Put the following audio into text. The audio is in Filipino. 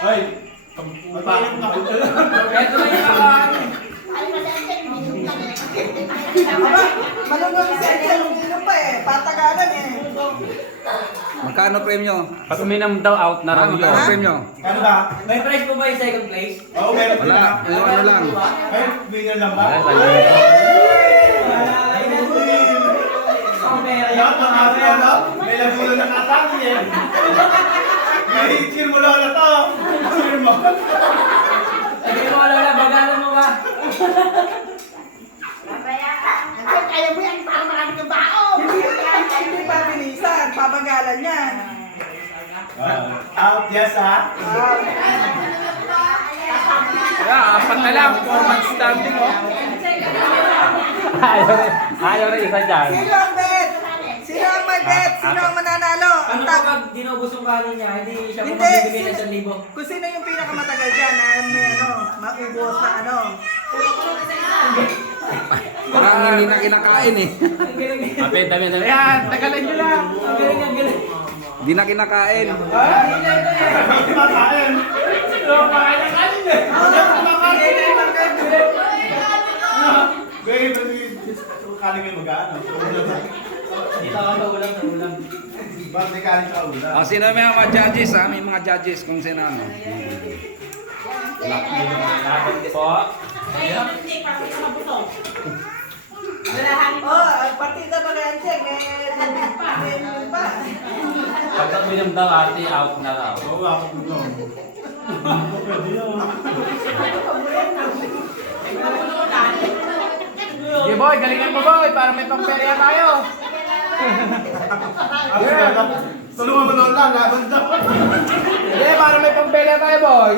Ay! Ito na yung kakaan. Aba, malunod si Angel, uminom pa eh. Patagalan eh. Magkano premyo? Pag uminom daw, out na raw yun. Magkano premyo? Ano ba? May prize po ba yung second place? Oo, meron Wala na. Yung ano lang. Ay, winner lang ba? Lahat ng ate, ano? May lagulo ng atang yan. Cheer mo lola to. Cheer mo. Lagay mo wala, bagalan mo ba? Kaya mo yan para marami kang bao. Hindi pa bilisan, pabagalan yan. Out, yes ha? Kaya, apat na lang. 4 months standing, oh. Ayaw na isa dyan. Sino ang bet? Sino ang may bet? Sino ang mananalo? Ano Ang pa tag- pag dinubos yung kanin niya, hindi siya po Hindi, magbibigay ng sino- 1,000? Kung sino yung pinakamatagal dyan na may ano, maubos na ano. Parang hindi na kinakain eh. Ang galing eh. Apit, dami. Ayan, tagalan nyo lang. Ang galing, ang galing. Hindi na kinakain. Kumakain. Gawin pa rin kanin kayo mag-ano. Dito ako sa ulam, sa ulam. Bakit may kanin sa ulam? O, sino may mga judges ha? May mga judges kung sino ano. Lapit po. Oh, partida pa kay Angel, may pa. Pag uminom daw, ate, out na raw. Oo, ako mo. Pwede yun. Sige boy, galingan mo boy, para may pamperya tayo. Tulungan mo noon lang, laban daw. Sige, para may pamperya tayo boy.